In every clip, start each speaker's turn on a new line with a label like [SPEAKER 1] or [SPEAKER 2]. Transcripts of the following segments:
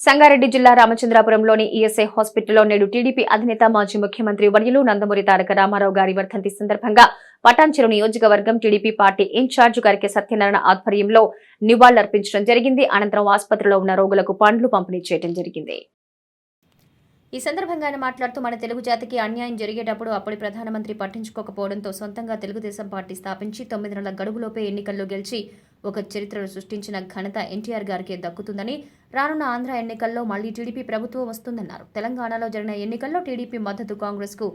[SPEAKER 1] సంగారెడ్డి జిల్లా రామచంద్రాపురంలోని ఈఎస్ఐ హాస్పిటల్లో నేడు టీడీపీ అధినేత మాజీ ముఖ్యమంత్రి వర్యులు నందమూరి తారక రామారావు గారి వర్ధంతి సందర్భంగా పటాన్చెరు నియోజకవర్గం టీడీపీ పార్టీ ఇన్ఛార్జ్ గారికి సత్యనారాయణ ఆధ్వర్యంలో నివాళులర్పించడం జరిగింది. అనంతరం ఆసుపత్రిలో ఉన్న రోగులకు పండ్లు పంపిణీ చేయడం జరిగింది. ఈ సందర్భంగా ఆయన మాట్లాడుతూ మన తెలుగు జాతికి అన్యాయం జరిగేటప్పుడు అప్పటి ప్రధానమంత్రి పట్టించుకోకపోవడంతో సొంతంగా తెలుగుదేశం పార్టీ స్థాపించి తొమ్మిది నెలల గడువులోపే ఎన్నికల్లో గెలిచి ఒక చరిత్రను సృష్టించిన ఘనత ఎన్టీఆర్ గారికి దక్కుతుందని రానున్న ఆంధ్ర ఎన్నికల్లో మళ్ళీ టీడీపీ ప్రభుత్వం వస్తుందన్నారు. తెలంగాణలో జరిగిన ఎన్నికల్లో టీడీపీ మద్దతు కాంగ్రెస్కు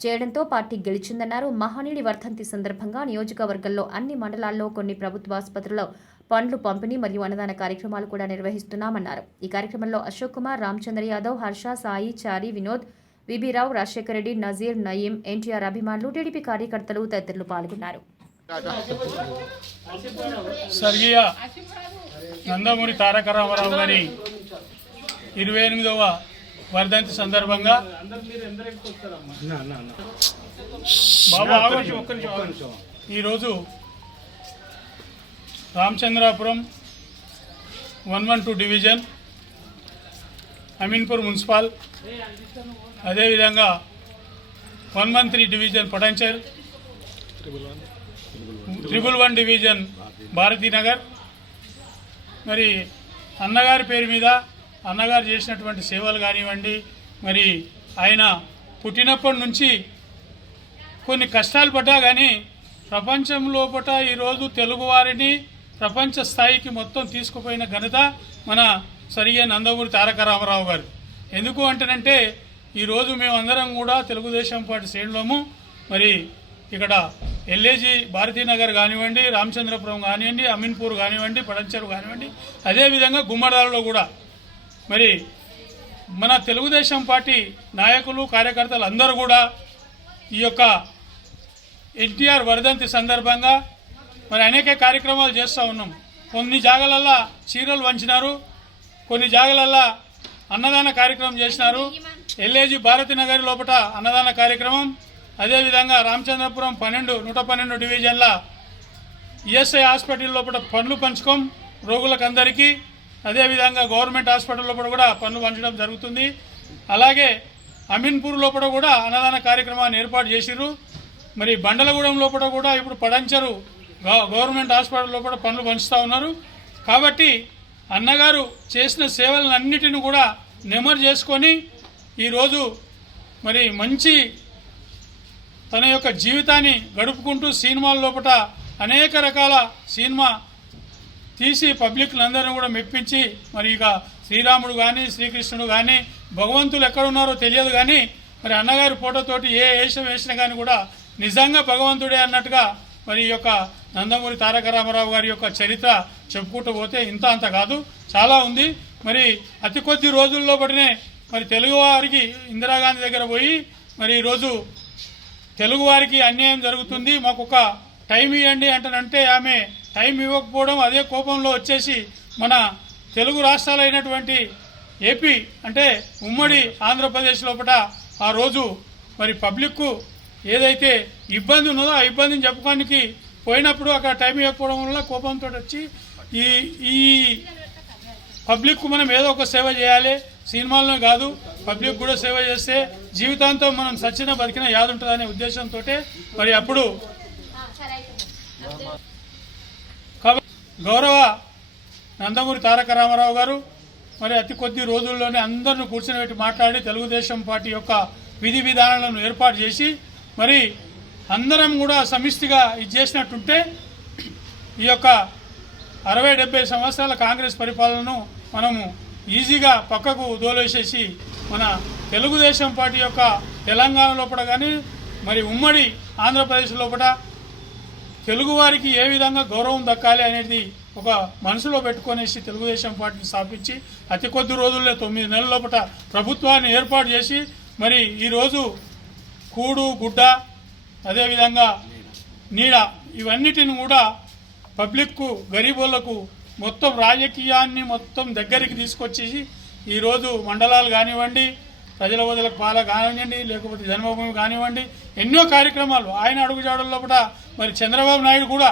[SPEAKER 1] చేయడంతో పార్టీ గెలిచిందన్నారు. మహనీయుడి వర్ధంతి సందర్భంగా నియోజకవర్గంలో అన్ని మండలాల్లో కొన్ని ప్రభుత్వ ఆసుపత్రుల్లో పండ్లు పంపిణీ మరియు అన్నదాన కార్యక్రమాలు కూడా నిర్వహిస్తున్నామన్నారు. ఈ కార్యక్రమంలో అశోక్ కుమార్ రామచంద్ర యాదవ్ హర్ష సాయి చారి వినోద్ విబిరావు రాజశేఖర రెడ్డి నజీర్ నయీం ఎన్టీఆర్ అభిమానులు టీడీపీ కార్యకర్తలు తదితరులు పాల్గొన్నారు.
[SPEAKER 2] స్వర్గీయ నందమూరి తారక రామారావు గారి ఇరవై ఎనిమిదవ వర్ధంతి సందర్భంగా బాబు ఈరోజు Ramachandrapuram one one two division Ameenpur municipal అదేవిధంగా one one three division Patancheru triple one division Bharathinagar. మరి అన్నగారి పేరు మీద అన్నగారు చేసినటువంటి సేవలు కానివ్వండి మరి ఆయన పుట్టినప్పటి నుంచి కొన్ని కష్టాలు పడ్డా కానీ ప్రపంచం లోపల ఈరోజు తెలుగువారిని ప్రపంచ స్థాయికి మొత్తం తీసుకుపోయిన ఘనత మన సరిగే నందమూరి తారక రామారావు గారు. ఎందుకు అంటేనంటే ఈరోజు మేమందరం కూడా తెలుగుదేశం పార్టీ శ్రేణులము. మరి ఇక్కడ ఎల్ఏజీ భారతీనగర్ కానివ్వండి రామచంద్రపురం కానివ్వండి అమీన్పూర్ కానివ్వండి పడంచెరు కానివ్వండి అదేవిధంగా గుమ్మడాలలో కూడా. మరి మన తెలుగుదేశం పార్టీ నాయకులు కార్యకర్తలు అందరూ కూడా ఈ యొక్క ఎన్టీఆర్ వర్ధంతి సందర్భంగా మరి అనేక కార్యక్రమాలు చేస్తూ ఉన్నాం. కొన్ని జాగాలల్లా చీరలు వంచినారు కొన్ని జాగాలల్లా అన్నదాన కార్యక్రమం చేసినారు. ఎల్ఏజీ భారతీనగర్ లోపల అన్నదాన కార్యక్రమం అదేవిధంగా రామచంద్రపురం పన్నెండు నూట పన్నెండు డివిజన్ల ఈఎస్ఐ హాస్పిటల్ లోపల పనులు పంచుకోం రోగులకు అందరికీ అదేవిధంగా గవర్నమెంట్ హాస్పిటల్ లోపల కూడా పనులు పంచడం జరుగుతుంది. అలాగే అమీన్పూర్ లోపల కూడా అన్నదాన కార్యక్రమాన్ని ఏర్పాటు చేసిర్రు. మరి బండలగూడెం లోపల కూడా ఇప్పుడు పడంచరు గవర్నమెంట్ హాస్పిటల్ లోపల పనులు పంచుతూ ఉన్నారు. కాబట్టి అన్నగారు చేసిన సేవలన్నిటిని కూడా నెమరు చేసుకొని ఈరోజు మరి మంచి తన యొక్క జీవితాన్ని గడుపుకుంటూ సినిమాల లోపల అనేక రకాల సినిమా తీసి పబ్లిక్లందరినీ కూడా మెప్పించి మరి ఇక శ్రీరాముడు కానీ శ్రీకృష్ణుడు కానీ భగవంతులు ఎక్కడున్నారో తెలియదు కానీ మరి అన్నగారి ఫోటోతోటి ఏ వేషం వేసినా కానీ కూడా నిజంగా భగవంతుడే అన్నట్టుగా మరి ఈ యొక్క నందమూరి తారక రామారావు గారి యొక్క చరిత్ర చెప్పుకుంటూ పోతే ఇంత అంత కాదు. చాలా ఉంది. మరి అతి కొద్ది రోజుల్లో పడినే మరి తెలుగువారికి ఇందిరాగాంధీ దగ్గర పోయి మరి ఈరోజు తెలుగు వారికి అన్యాయం జరుగుతుంది. మాకు ఒక టైం ఇవ్వండి అంటనంటే ఆమె టైం ఇవ్వకపోవడం అదే కోపంలో వచ్చేసి మన తెలుగు రాష్ట్రాలైనటువంటి ఏపీ అంటే ఉమ్మడి ఆంధ్రప్రదేశ్ లోపల ఆ రోజు మరి పబ్లిక్కు ఏదైతే ఇబ్బంది ఉన్నదో ఆ ఇబ్బందిని చెప్పుకోనికి పోయినప్పుడు అక్కడ టైం ఇవ్వకపోవడం వల్ల కోపంతో వచ్చి ఈ ఈ పబ్లిక్ మనం ఏదో ఒక సేవ చేయాలి. సినిమాల్లో కాదు పబ్లిక్ కూడా సేవ చేస్తే జీవితాంతం మనం సచ్చిన బతికిన యాద ఉంటుందనే ఉద్దేశంతో మరి అప్పుడు గౌరవ నందమూరి తారక రామారావు గారు మరి అతి కొద్ది రోజుల్లోనే అందరిని కూర్చొని పెట్టి మాట్లాడి తెలుగుదేశం పార్టీ యొక్క విధి విధానాలను ఏర్పాటు చేసి మరి అందరం కూడా సమిష్టిగా ఇది చేసినట్టుంటే ఈ యొక్క అరవై డెబ్బై సంవత్సరాల కాంగ్రెస్ పరిపాలనను మనము ఈజీగా పక్కకు దోలేసేసి మన తెలుగుదేశం పార్టీ యొక్క తెలంగాణ లోపల కానీ మరి ఉమ్మడి ఆంధ్రప్రదేశ్ లోపల తెలుగువారికి ఏ విధంగా గౌరవం దక్కాలి అనేది ఒక మనసులో పెట్టుకొనేసి తెలుగుదేశం పార్టీని స్థాపించి అతి కొద్ది రోజుల్లో తొమ్మిది నెలల లోపల ప్రభుత్వాన్ని ఏర్పాటు చేసి మరి ఈరోజు కూడు గుడ్డ అదేవిధంగా నీడ ఇవన్నిటిని కూడా పబ్లిక్కు గరీబులకు మొత్తం రాజకీయాన్ని మొత్తం దగ్గరికి తీసుకొచ్చేసి ఈరోజు మండలాలు కానివ్వండి ప్రజల వదలకు పాల కానివ్వండి లేకపోతే జన్మభూమి కానివ్వండి ఎన్నో కార్యక్రమాలు ఆయన అడుగుజాడల్లో కూడా మరి చంద్రబాబు నాయుడు కూడా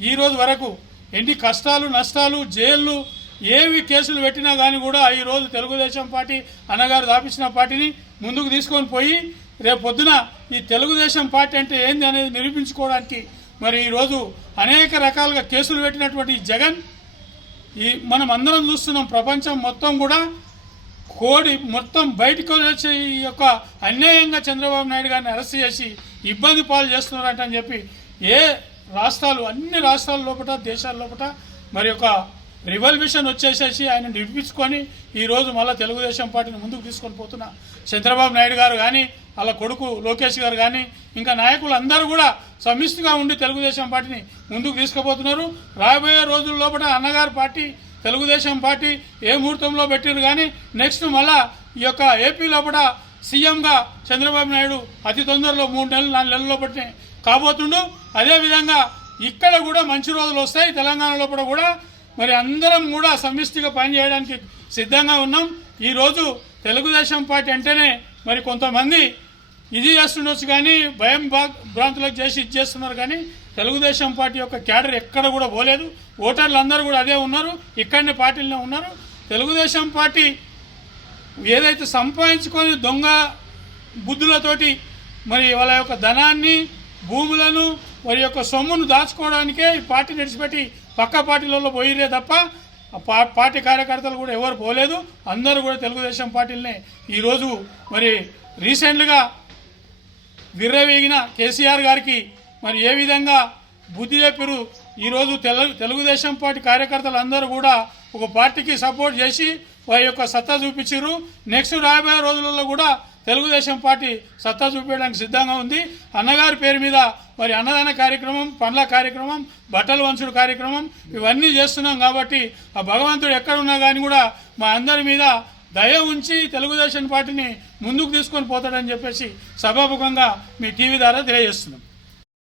[SPEAKER 2] ఈ రోజు వరకు ఎన్ని కష్టాలు నష్టాలు జైళ్ళు ఏవి కేసులు పెట్టినా కానీ కూడా ఈరోజు తెలుగుదేశం పార్టీ అన్నగారు దాపించిన పార్టీని ముందుకు తీసుకొని పోయి రేపు పొద్దున ఈ తెలుగుదేశం పార్టీ అంటే ఏంది అనేది నిరూపించుకోవడానికి మరి ఈరోజు అనేక రకాలుగా కేసులు పెట్టినటువంటి జగన్ ఈ మనం అందరం చూస్తున్నాం ప్రపంచం మొత్తం కూడా కోడి మొత్తం బయటకు వచ్చి ఈ యొక్క అన్యాయంగా చంద్రబాబు నాయుడు గారిని అరెస్ట్ చేసి ఇబ్బంది పాలు చేస్తున్నారంట అని చెప్పి ఏ రాష్ట్రాలు అన్ని రాష్ట్రాల లోపల దేశాల లోపల మరి యొక్క రివల్యూషన్ వచ్చేసేసి ఆయన నిడిపించుకొని ఈరోజు మళ్ళీ తెలుగుదేశం పార్టీని ముందుకు తీసుకొని పోతున్న చంద్రబాబు నాయుడు గారు. కానీ వాళ్ళ కొడుకు లోకేష్ గారు కానీ ఇంకా నాయకులు అందరూ కూడా సమిష్టిగా ఉండి తెలుగుదేశం పార్టీని ముందుకు తీసుకుపోతున్నారు. రాబోయే రోజుల లోపల అన్నగారు పార్టీ తెలుగుదేశం పార్టీ ఏ ముహూర్తంలో పెట్టారు కానీ నెక్స్ట్ మళ్ళా ఈ యొక్క ఏపీ లోపల సీఎంగా చంద్రబాబు నాయుడు అతి తొందరలో మూడు నెలలు నాలుగు నెలల పట్టిన కాబోతుండు. అదేవిధంగా ఇక్కడ కూడా మంచి రోజులు వస్తాయి. తెలంగాణ లోపల కూడా మరి అందరం కూడా సమిష్టిగా పనిచేయడానికి సిద్ధంగా ఉన్నాం. ఈరోజు తెలుగుదేశం పార్టీ అంటేనే మరి కొంతమంది ఇది చేస్తుండొచ్చు కానీ భయం భ్రాంతులకు చేసి ఇది చేస్తున్నారు కానీ తెలుగుదేశం పార్టీ యొక్క క్యాడర్ ఎక్కడ కూడా పోలేదు. ఓటర్లు అందరూ కూడా అదే ఉన్నారు. ఇక్కడనే పార్టీలనే ఉన్నారు. తెలుగుదేశం పార్టీ ఏదైతే సంపాదించుకొని దొంగ బుద్ధులతోటి మరి వాళ్ళ యొక్క ధనాన్ని భూములను వారి యొక్క సొమ్మును దాచుకోవడానికే ఈ పార్టీ నడిచిపెట్టి పక్క పార్టీలలో పోయిరే తప్ప పార్టీ కార్యకర్తలు కూడా ఎవరు పోలేదు. అందరూ కూడా తెలుగుదేశం పార్టీలనే. ఈరోజు మరి రీసెంట్గా విర్రవేగిన కేసీఆర్ గారికి మరి ఏ విధంగా బుద్ధి చెప్పారు ఈరోజు తెలు తెలుగుదేశం పార్టీ కార్యకర్తలు అందరూ కూడా ఒక పార్టీకి సపోర్ట్ చేసి వారి యొక్క సత్తా చూపించారు నెక్స్ట్ రాబోయే రోజులలో కూడా తెలుగుదేశం పార్టీ సత్తా చూపించడానికి సిద్ధంగా ఉంది. అన్నగారి పేరు మీద మరి అన్నదాన కార్యక్రమం పండ్ల కార్యక్రమం బట్టలు వంచుడు కార్యక్రమం ఇవన్నీ చేస్తున్నాం కాబట్టి ఆ భగవంతుడు ఎక్కడ ఉన్నా కానీ కూడా మా అందరి మీద దయ ఉంచి తెలుగుదేశం పార్టీని ముందుకు తీసుకొని పోతాడని చెప్పేసి సభాముఖంగా మీ టీవీ ద్వారా తెలియజేస్తున్నాం.